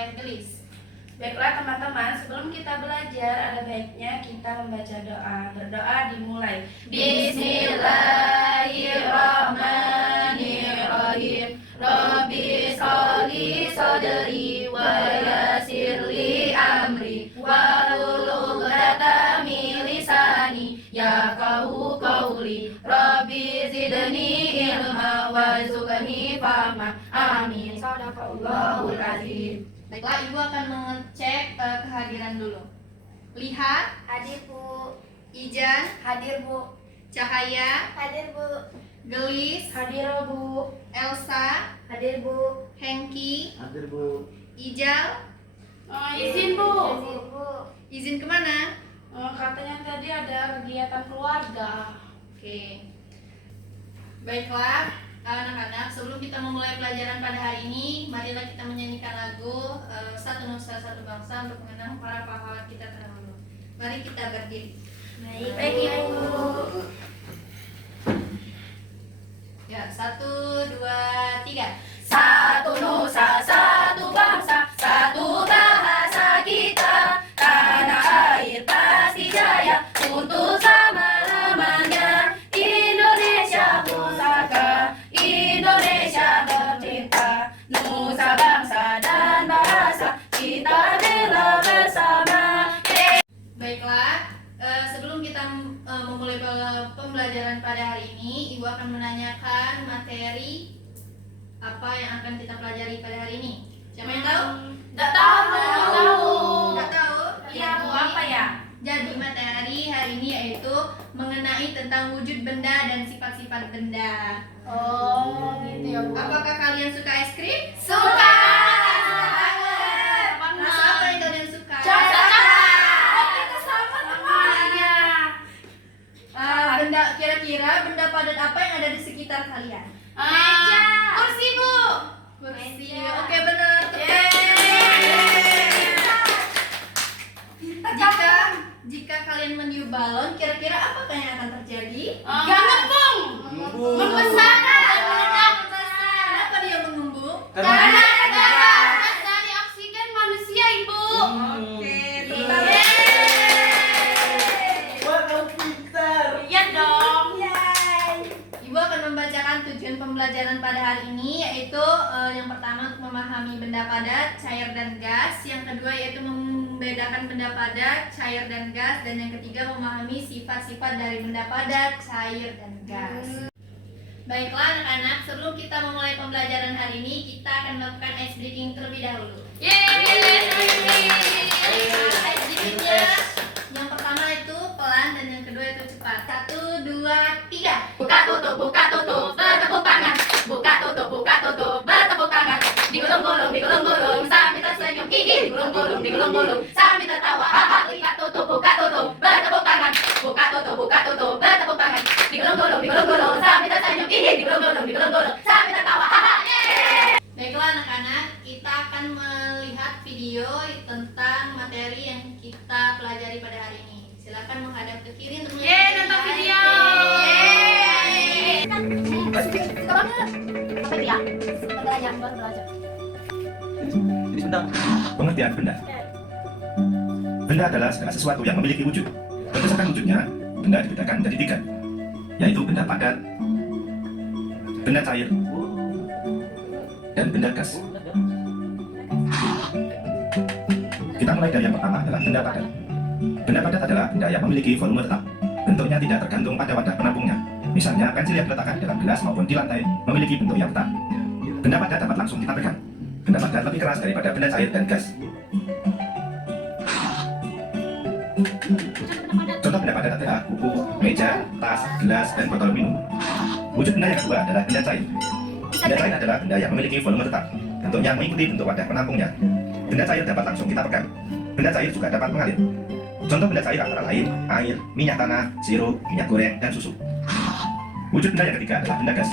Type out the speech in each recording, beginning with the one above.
air gelis. Baiklah teman-teman, sebelum kita belajar ada baiknya kita membaca doa. Berdoa dimulai. Bismillahirrahmanirrahim. Rabbi sholli sadri wa yassirli amri wahlul 'uqdatam min lisani yafqahu qawli. Rabbi zidni ilma warzuqni fahma. Amin. Shadaqallahul azim. Baiklah, Ibu akan mengecek kehadiran dulu. Lihat, Hadir Bu. Ijan, Hadir Bu. Cahaya, Hadir Bu. Gelis, Hadir Bu. Elsa, Hadir Bu. Hengki, Hadir Bu. Ijal. Izin Bu. Hadir Bu. Izin kemana? Katanya tadi ada kegiatan keluarga. Oke. Baiklah, anak-anak, sebelum kita memulai pelajaran pada hari ini, marilah kita menyanyikan lagu Satu Nusa Satu Bangsa untuk mengenang para pahlawan kita terdahulu. Mari kita berdiri. Baik Ibu. Ya, 1, 2, 3. Satu nusa, satu bangsa, satu bahasa kita. Tanah air pasti jaya untuk selama-lamanya. Indonesia pusaka, Indonesia tercinta. Nusa bangsa dan bahasa kita bela bersama. Baiklah, sebelum kita memulai pembelajaran pada hari ini, Ibu akan menanyakan materi apa yang akan kita pelajari pada hari ini. Siapa yang tahu? Nggak tahu. Nggak tahu? Iya Bu, apa ya? Jadi materi hari ini yaitu mengenai tentang wujud benda dan sifat-sifat benda. Oh, gitu ya Bu. Apakah kalian suka es krim? Suka. Rasa apa yang kalian suka? Kita sama temannya. Benda kira-kira benda padat apa yang ada di sekitar kalian? Meja. Kursi Bu. Kursi. Meja. Oke, benar. Jika kalian meniup balon, kira-kira apa yang akan terjadi? Ganggung. Membesar. Kenapa dia mengembung? Karena ada gas dari oksigen manusia Ibu. Oke, Benar. Wah, kamu pintar. Iya dong. Ibu akan membacakan tujuan pembelajaran pada hari ini, yaitu yang pertama untuk memahami benda padat, cair dan gas, yang kedua yaitu membedakan benda padat, cair dan gas, dan yang ketiga memahami sifat-sifat dari benda padat, cair dan gas. Baiklah anak-anak, sebelum kita memulai pembelajaran hari ini, kita akan melakukan ice breaking terlebih dahulu. Ice breakingnya yang pertama itu pelan dan yang kedua itu cepat. 1, 2, 3. Buka tutup, bertepuk tangan. Buka tutup, bertepuk tangan. Digulung-gulung, sambil tersenyum. Digulung-gulung, sambil tertawa. Haha, buka tutup, bertepuk tangan. Buka tutup, bertepuk tangan. Digulung-gulung, sambil tersenyum. Digulung-gulung, sambil tertawa. Haha, Baiklah anak-anak, kita akan melihat video tentang materi yang kita pelajari pada hari ini. Silakan menghadap ke kiri untuk nonton video. Suka banget. Apa itu ya? Belajar. Jadi tentang pengertian benda. Benda adalah segala sesuatu yang memiliki wujud. Berdasarkan wujudnya, benda dibedakan menjadi 3, yaitu benda padat, benda cair, dan benda gas. Kita mulai dari yang pertama adalah benda padat. Benda padat adalah benda yang memiliki volume tetap. Bentuknya tidak tergantung pada wadah penampungnya. Misalnya, pensil yang diletakkan di dalam gelas maupun di lantai memiliki bentuk yang tetap. Benda padat dapat langsung kita pegang. Benda padat lebih keras daripada benda cair dan gas. Contoh benda padat adalah buku, meja, tas, gelas, dan botol minum. Wujud benda yang kedua adalah benda cair. Benda cair adalah benda yang memiliki volume tetap. Bentuknya mengikuti bentuk wadah penampungnya. Benda cair dapat langsung kita pegang. Benda cair juga dapat mengalir. Contoh benda cair antara lain air, minyak tanah, sirup, minyak goreng, dan susu. Wujud benda yang ketiga adalah benda gas.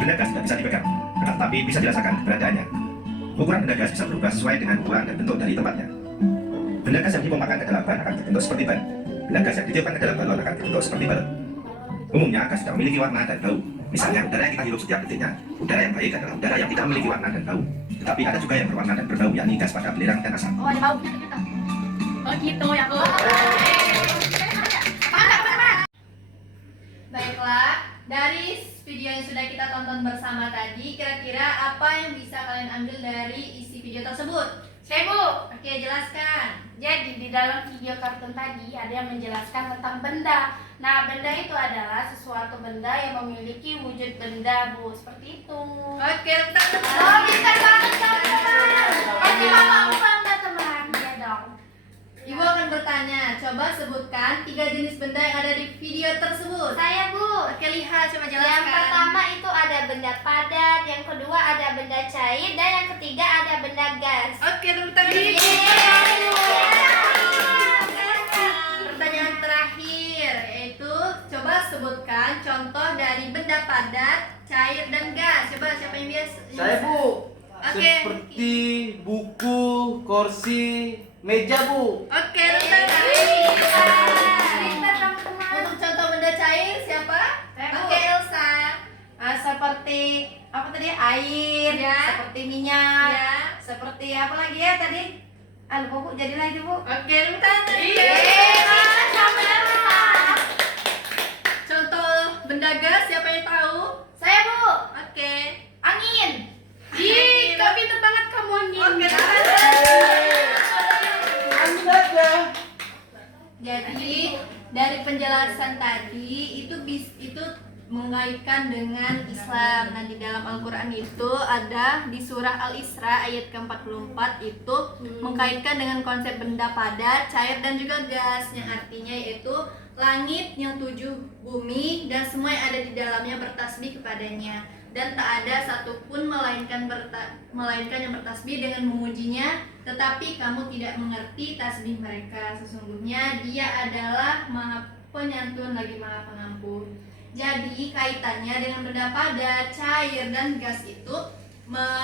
Benda gas tidak bisa dipegang, tetapi bisa dirasakan keberadaannya. Ukuran benda gas bisa berubah sesuai dengan ukuran dan bentuk dari tempatnya. Benda gas yang dipompakan ke dalam ban akan berbentuk seperti ban. Benda gas yang ditiupkan ke dalam balon akan berbentuk seperti balon. Umumnya gas tidak memiliki warna dan bau. Misalnya udara yang kita hirup setiap detiknya. Udara yang baik adalah udara yang tidak memiliki warna dan bau. Tapi ada juga yang berwarna dan berbau, yakni gas pada belerang dan asap. Oh, ada baunya ternyata. Oh gitu ya Bu. Baiklah, dari video yang sudah kita tonton bersama tadi, kira-kira apa yang bisa kalian ambil dari isi video tersebut? Saya Bu. Oke, jelaskan. Jadi di dalam video kartun tadi ada yang menjelaskan tentang benda. Nah, benda itu adalah sesuatu benda yang memiliki wujud benda, Bu. Seperti itu. Oke, teman-teman. Oh, pintar banget teman-teman. Pasti Mama bangga teman. Iya dong. Ibu akan bertanya, coba sebutkan 3 jenis benda yang ada di video tersebut. Saya, Bu. Oke, lihat, coba jelaskan. Yang pertama itu ada benda padat, yang kedua ada benda cair, dan yang ketiga ada benda gas. Oke, teman-teman. Pertanyaan terakhir yaitu coba sebutkan contoh dari benda padat, cair dan gas. Coba siapa yang biasa? Saya Bu. Oke. Seperti buku, kursi, meja Bu. Oke, teman-teman. Pintar teman-teman. Untuk contoh benda cair siapa? Saya, Bu. Oke, Elsa. Seperti apa tadi? Air, Ya. seperti minyak, Ya. seperti apa lagi ya tadi? Lupa Bu, jadi lagi Bu. Oke, teman-teman. Contoh benda gas siapa yang tahu? Saya Bu, Oke. angin. Ih, kau pintar banget kamu angin. Oke, teman-teman. Ambil aja. Jadi dari penjelasan tadi itu mengaitkan dengan Islam. Nah, di dalam Al-Qur'an itu ada di surah Al-Isra ayat ke-44 itu mengkaitkan dengan konsep benda padat, cair dan juga gas, yang artinya yaitu langit yang 7 bumi dan semua yang ada di dalamnya bertasbih kepadanya, dan tak ada satupun melainkan yang bertasbih dengan memujinya, tetapi kamu tidak mengerti tasbih mereka. Sesungguhnya Dia adalah Maha Penyantun lagi Maha Pengampun. Jadi kaitannya dengan benda padat, cair dan gas itu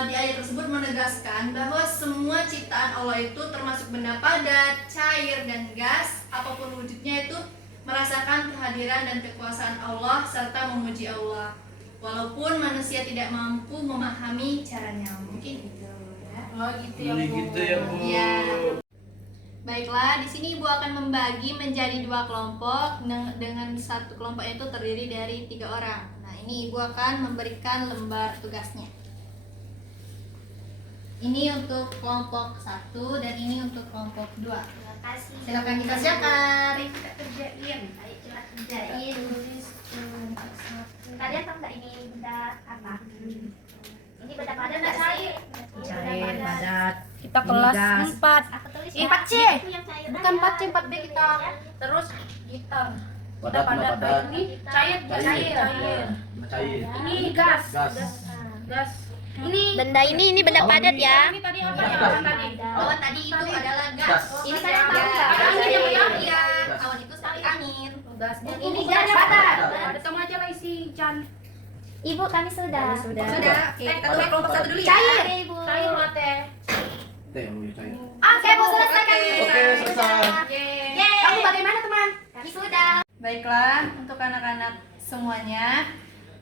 di ayat tersebut menegaskan bahwa semua ciptaan Allah itu termasuk benda padat, cair dan gas, apapun wujudnya itu merasakan kehadiran dan kekuasaan Allah serta memuji Allah. Walaupun manusia tidak mampu memahami caranya. Mungkin itu ya. Oh gitu ya Bu. Gitu ya Bu. Ya. Baiklah, di sini Ibu akan membagi menjadi 2 kelompok dengan satu kelompok itu terdiri dari 3 orang. Nah, ini Ibu akan memberikan lembar tugasnya. Ini untuk kelompok 1 dan ini untuk kelompok 2. Terima kasih. Silakan dikerjakan. Kita kerjain. Ayo coba kerjain. Kalian tahu nggak ini benda apa? Ini benda padat nggak cair? Cair, padat. Kita kelas 4. Aku tulis ya. 4C. Itu yang cair. Bukan 4C, 4B kita. Terus gitar. Padat, padat. padat. Ini cair. Cair. Ini gas. Gas. Gas. Ini benda padat ya. Ini tadi apa ya? Awan tadi. Awan tadi itu adalah gas. Gas. Ini Saya gas. tahu nggak? Angin yang Gas. iya. Awan itu seperti angin. Gas. Dan Buku ini bukunya gas. padat. Ada kamu aja lah isi Chan. Ibu kami sudah. Sudah. Oke, kita tunggu kelompok 1 dulu ya. Cair, Ibu. Cair mate. Teh, oh ya cair. Oke, Bu, selesai kami. Oke, selesai. Yeay. Kamu bagaimana teman? Kami sudah. Baiklah, untuk anak-anak semuanya,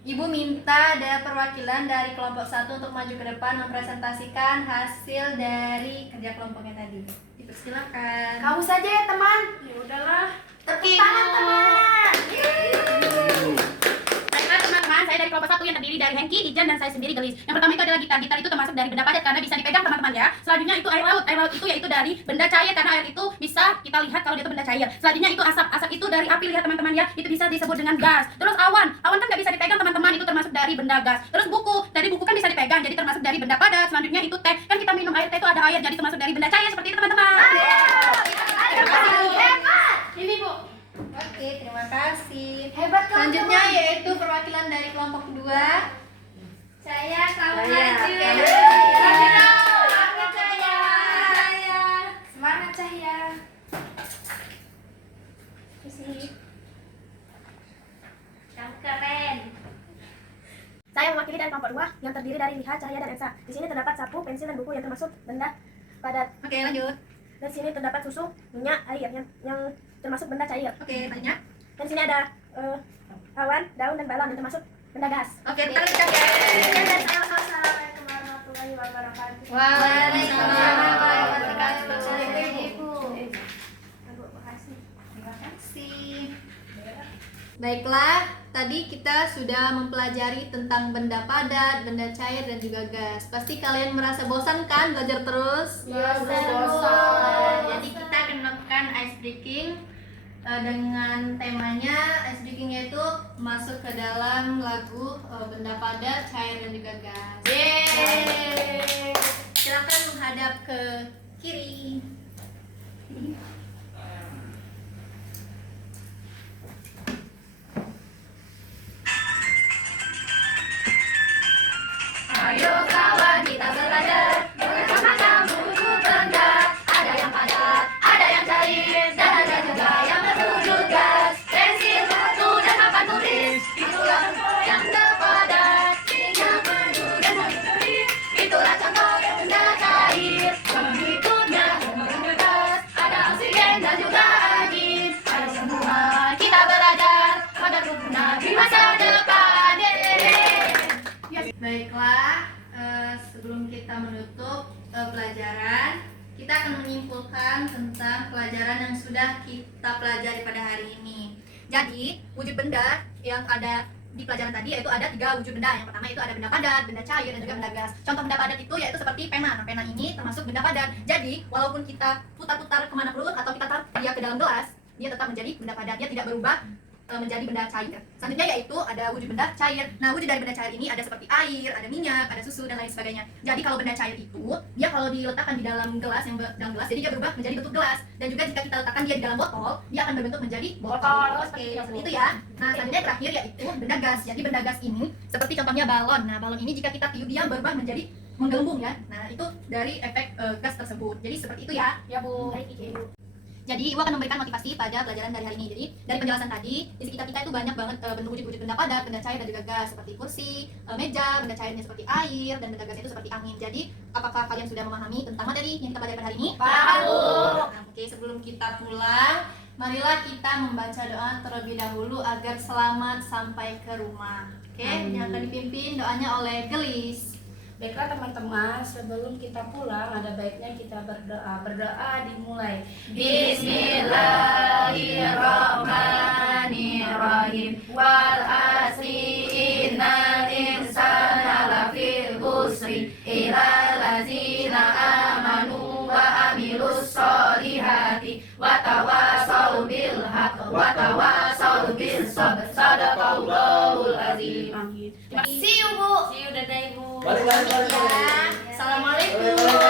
Ibu minta ada perwakilan dari kelompok 1 untuk maju ke depan mempresentasikan hasil dari kerja kelompoknya tadi. Dipersilakan. Kamu saja ya teman. Ya udahlah. Tepuk Tangan, teman. Baiklah teman-teman, saya dari kelompok 1 yang terdiri dari Hengki, Ijan, dan saya sendiri Gelis. Yang pertama itu adalah gitar. Gitar itu termasuk dari benda padat karena bisa dipegang teman-teman ya. Selanjutnya itu air laut. Air laut itu yaitu dari benda cair karena air itu bisa kita lihat kalau dia itu benda cair. Selanjutnya itu asap. Asap itu dari api, lihat teman-teman ya. Itu bisa disebut dengan gas. Terus awan. Awan kan nggak bisa dipegang teman-teman, itu termasuk dari benda gas. Terus buku. Dari buku kan bisa dipegang jadi termasuk dari benda padat. Selanjutnya itu teh. Kan kita minum air teh itu ada air jadi termasuk dari benda cair seperti itu teman-teman. Ini Bu. Oke, terima kasih. Hebat kamu. Selanjutnya yaitu perwakilan dari kelompok 2. Saya kamu Saya. maju. Oke. Semangat Cahaya. Semangat Cahaya. Sini. Kamu keren. Saya mewakili dari kelompok 2 yang terdiri dari Liha, Cahaya, dan Elsa. Di sini terdapat sapu, pensil, dan buku yang termasuk benda padat. Oke, lanjut. Dan di sini terdapat susu, minyak, air yang termasuk benda cair. Oke, banyak. Dan di sini ada awan, daun, dan balon yang termasuk benda gas. Oke, tarik. Dan saya Assalamualaikum warahmatullahi warahmatullahi wabarakatuh. Waalaikumsalam warahmatullahi wabarakatuh. Ibu. Aduh, makasih. Terima kasih. Baiklah, tadi kita sudah mempelajari tentang benda padat, benda cair, dan juga gas. Pasti kalian merasa bosan kan belajar terus? Bosan. Jadi kita akan melakukan ice breaking dengan temanya ice breaking, yaitu masuk ke dalam lagu benda padat, cair, dan juga gas. Yeay. Silakan menghadap ke kiri. Ayo kawan kita belajar bermacam-macam wujud benda. Ada yang padat, ada yang cair, dan ada juga yang berwujud gas. Pensil, batu, dan papan tulis, itulah yang benda padat. Minyak, madu, dan air, itulah contoh benda cair. Berikutnya benda gas, ada oksigen dan juga angin. Ayo semua kita belajar pada guna di masa depan. Baiklah, sebelum kita menutup pelajaran, kita akan menyimpulkan tentang pelajaran yang sudah kita pelajari pada hari ini. Jadi, wujud benda yang ada di pelajaran tadi yaitu ada 3 wujud benda. Yang pertama itu ada benda padat, benda cair, dan juga benda gas. Contoh benda padat itu yaitu seperti pena. Nah, pena ini termasuk benda padat. Jadi, walaupun kita putar-putar kemana perlu atau kita taruh dia ke dalam gelas, dia tetap menjadi benda padat. Dia tidak berubah menjadi benda cair. Selanjutnya yaitu ada wujud benda cair. Nah, wujud dari benda cair ini ada seperti air, ada minyak, ada susu, dan lain sebagainya. Jadi kalau benda cair itu, dia kalau diletakkan di dalam gelas, dalam gelas, jadi dia berubah menjadi bentuk gelas. Dan juga jika kita letakkan dia di dalam botol, dia akan berbentuk menjadi botol. Oke, seperti itu ya. Nah, selanjutnya terakhir yaitu benda gas. Jadi benda gas ini seperti contohnya balon. Nah, balon ini jika kita tiup dia berubah menjadi menggelembung ya. Nah, itu dari efek gas tersebut. Jadi seperti itu ya. Ya Bu. Jadi Ibu akan memberikan motivasi pada pelajaran dari hari ini. Jadi dari penjelasan tadi, di sekitar kita itu banyak banget wujud-wujud benda padat, benda cair, dan juga gas, seperti kursi, meja, benda cairnya seperti air, dan benda gasnya itu seperti angin. Jadi apakah kalian sudah memahami tentang materi yang kita pelajari pada hari ini? Paham, Bu. Nah, oke, sebelum kita pulang, marilah kita membaca doa terlebih dahulu agar selamat sampai ke rumah. Oke, yang akan dipimpin doanya oleh Gelis. Baiklah teman-teman, sebelum kita pulang ada baiknya kita berdoa. Berdoa dimulai. Bismillahirrahmanirrahim. Wal asri innal insana lafil khusri illa allazina amanu wa amilus solihati wa tawasau bil haqq wa tawasau bis sabr. Sadaqallahul azim. Amin. See you Bu. See you, dadah Ibu. Balik. Assalamualaikum.